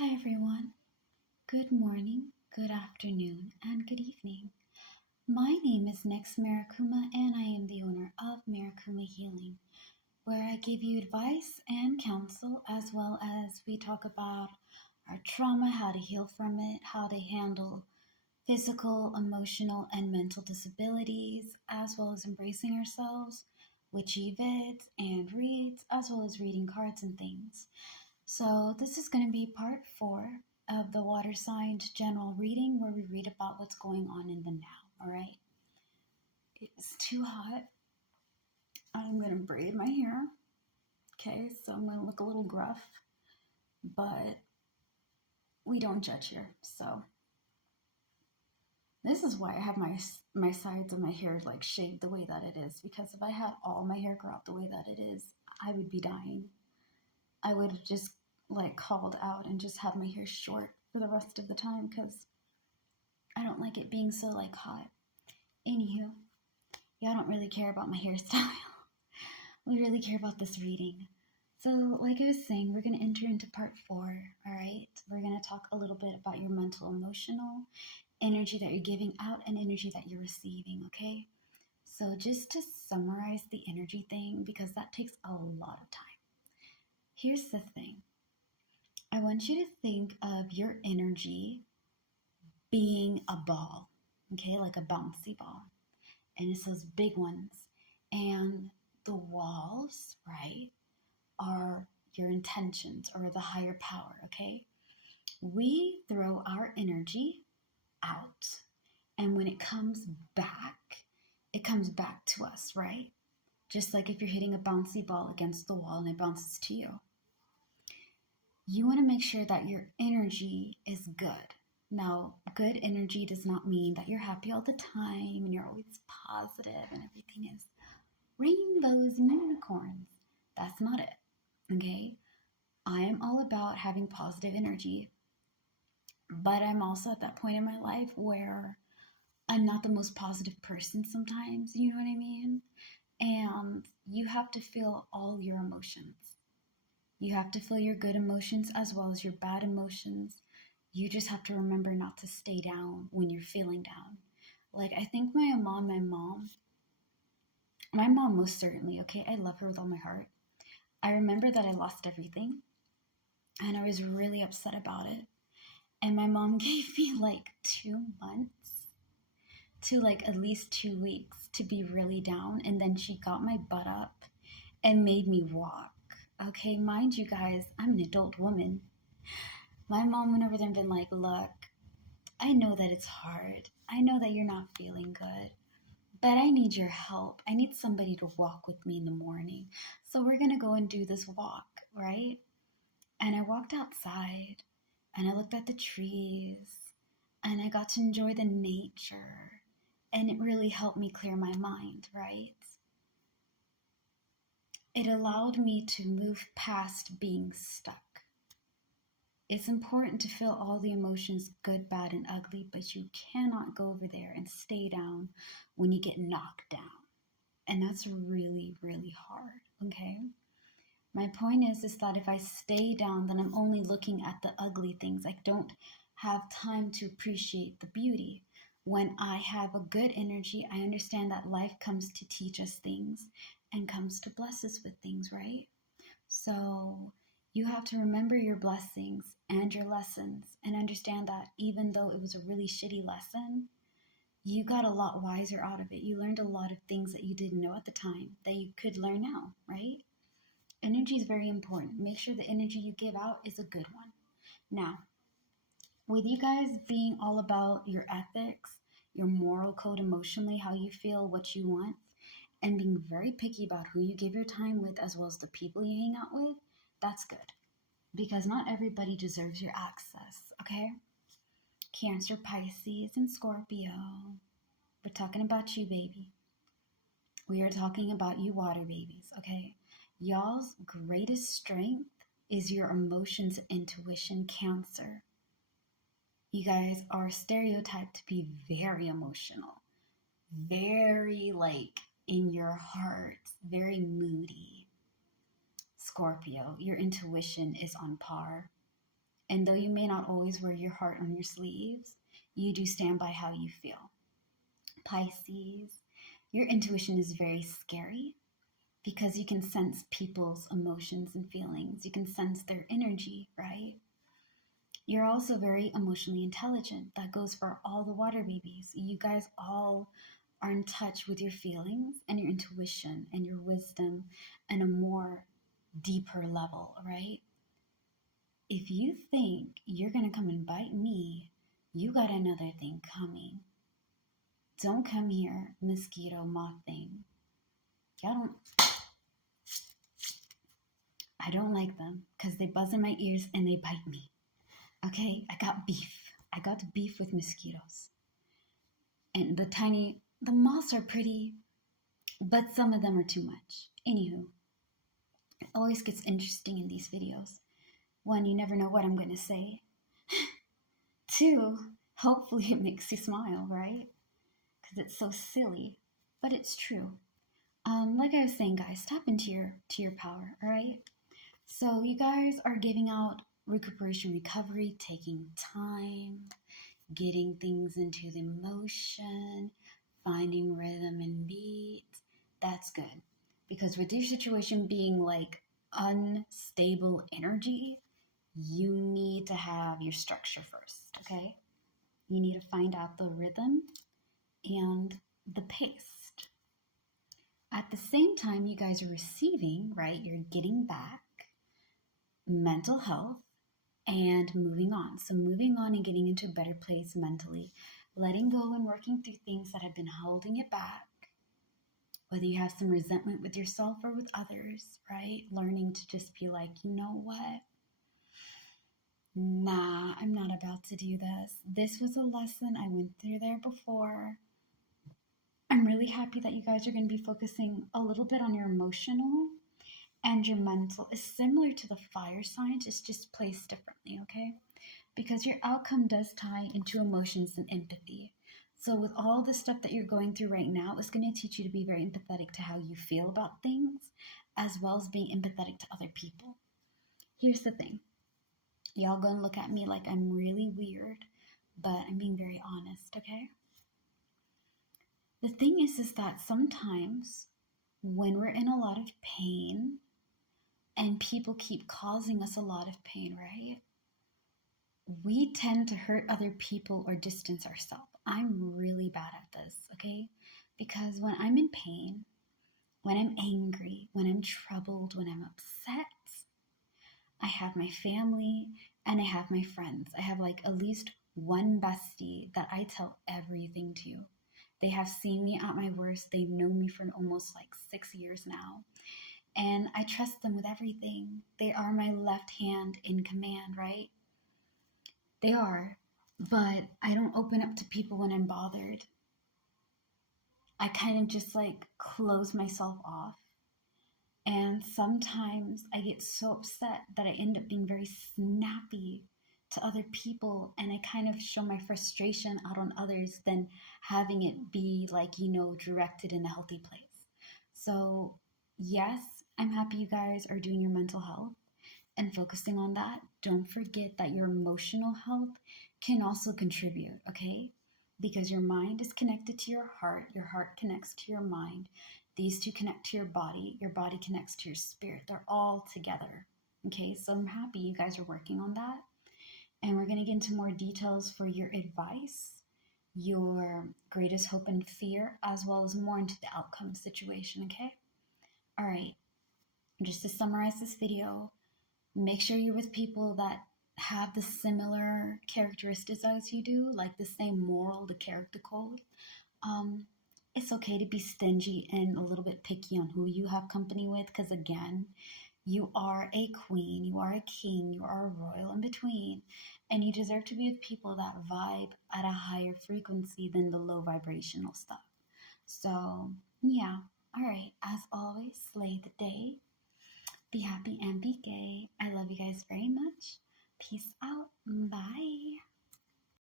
Hi everyone. Good morning, good afternoon, and good evening. My name is Next Marikuma and I am the owner of Marikuma Healing, where I give you advice and counsel as well as we talk about our trauma, how to heal from it, how to handle physical, emotional, and mental disabilities, as well as embracing ourselves with GVids and reads, as well as reading cards and things. So, this is going to be part 4 of the water signs general reading where we read about what's going on in the now. All right. It's too hot. I'm going to braid my hair. Okay. So, I'm going to look a little gruff, but we don't judge here. So, this is why I have my sides of my hair like shaved the way that it is, because if I had all my hair grow out the way that it is, I would be dying. I would have just like called out and just had my hair short for the rest of the time because I don't like it being so like hot. Anywho, y'all don't really care about my hairstyle. We really care about this reading. So like I was saying, we're going to enter into part 4, all right? We're going to talk a little bit about your mental, emotional energy that you're giving out and energy that you're receiving, okay? So just to summarize the energy thing, because that takes a lot of time. Here's the thing. I want you to think of your energy being a ball, okay, like a bouncy ball. And it's those big ones. And the walls, right, are your intentions or the higher power, okay? We throw our energy out. And when it comes back to us, right? Just like if you're hitting a bouncy ball against the wall and it bounces to you. You want to make sure that your energy is good. Now, good energy does not mean that you're happy all the time and you're always positive and everything is rainbows and unicorns. That's not it, okay? I am all about having positive energy, but I'm also at that point in my life where I'm not the most positive person sometimes, you know what I mean? And you have to feel all your emotions. You have to feel your good emotions as well as your bad emotions. You just have to remember not to stay down when you're feeling down. Like, I think my mom most certainly, okay, I love her with all my heart. I remember that I lost everything and I was really upset about it. And my mom gave me like 2 months to like at least 2 weeks to be really down. And then she got my butt up and made me walk. Okay, mind you guys, I'm an adult woman. My mom went over there and been like, look, I know that it's hard. I know that you're not feeling good, but I need your help. I need somebody to walk with me in the morning. So we're going to go and do this walk, right? And I walked outside and I looked at the trees and I got to enjoy the nature. And it really helped me clear my mind, right? It allowed me to move past being stuck. It's important to feel all the emotions, good, bad, and ugly, but you cannot go over there and stay down when you get knocked down. And that's really, really hard, okay? My point is that if I stay down, then I'm only looking at the ugly things. I don't have time to appreciate the beauty. When I have a good energy, I understand that life comes to teach us things and comes to bless us with things, right? So you have to remember your blessings and your lessons and understand that even though it was a really shitty lesson, you got a lot wiser out of it. You learned a lot of things that you didn't know at the time that you could learn now, right? Energy is very important. Make sure the energy you give out is a good one. Now, with you guys being all about your ethics, your moral code emotionally, how you feel, what you want, and being very picky about who you give your time with as well as the people you hang out with, that's good. Because not everybody deserves your access, okay? Cancer, Pisces, and Scorpio. We're talking about you, baby. We are talking about you water babies, okay? Y'all's greatest strength is your emotions, intuition, Cancer. You guys are stereotyped to be very emotional, very like in your heart, very moody. Scorpio, your intuition is on par. And though you may not always wear your heart on your sleeves, you do stand by how you feel. Pisces, your intuition is very scary because you can sense people's emotions and feelings. You can sense their energy, right? You're also very emotionally intelligent. That goes for all the water babies. You guys all are in touch with your feelings and your intuition and your wisdom on a more deeper level, right? If you think you're going to come and bite me, you got another thing coming. Don't come here, mosquito moth thing. I don't like them because they buzz in my ears and they bite me. Okay, I got beef. I got beef with mosquitoes. And the moths are pretty, but some of them are too much. Anywho, it always gets interesting in these videos. One, you never know what I'm going to say. Two, hopefully it makes you smile, right? Because it's so silly, but it's true. Like I was saying, guys, tap into your power, all right? So you guys are giving out recuperation, recovery, taking time, getting things into the motion, finding rhythm and beat. That's good. Because with your situation being like unstable energy, you need to have your structure first, okay? You need to find out the rhythm and the pace. At the same time, you guys are receiving, right? You're getting back mental health and moving on. So moving on and getting into a better place mentally, letting go and working through things that have been holding it back. Whether you have some resentment with yourself or with others, right? Learning to just be like, you know what? Nah, I'm not about to do this. This was a lesson. I went through there before. I'm really happy that you guys are going to be focusing a little bit on your emotional and your mental. Is similar to the fire signs, it's just placed differently, okay? Because your outcome does tie into emotions and empathy. So with all the stuff that you're going through right now, it's going to teach you to be very empathetic to how you feel about things, as well as being empathetic to other people. Here's the thing. Y'all gonna look at me like I'm really weird, but I'm being very honest, okay? The thing is that sometimes when we're in a lot of pain and people keep causing us a lot of pain, right? We tend to hurt other people or distance ourselves. I'm really bad at this, okay? Because when I'm in pain, when I'm angry, when I'm troubled, when I'm upset, I have my family and I have my friends. I have like at least one bestie that I tell everything to. They have seen me at my worst. They've known me for almost like 6 years now. And I trust them with everything. They are my left hand in command, right? They are. But I don't open up to people when I'm bothered. I kind of just like close myself off. And sometimes I get so upset that I end up being very snappy to other people, and I kind of show my frustration out on others than having it be like, directed in a healthy place. So yes, I'm happy you guys are doing your mental health and focusing on that. Don't forget that your emotional health can also contribute, okay? Because your mind is connected to your heart connects to your mind. These two connect to your body connects to your spirit. They're all together, okay? So I'm happy you guys are working on that. And we're going to get into more details for your advice, your greatest hope and fear, as well as more into the outcome situation, okay? All right, just to summarize this video, make sure you're with people that have the similar characteristics as you do, like the same moral, the character code. It's okay to be stingy and a little bit picky on who you have company with, because again, you are a queen, you are a king, you are a royal in between, and you deserve to be with people that vibe at a higher frequency than the low vibrational stuff. So, yeah. All right. As always, slay the day. Be happy and be gay. I love you guys very much. Peace out. Bye.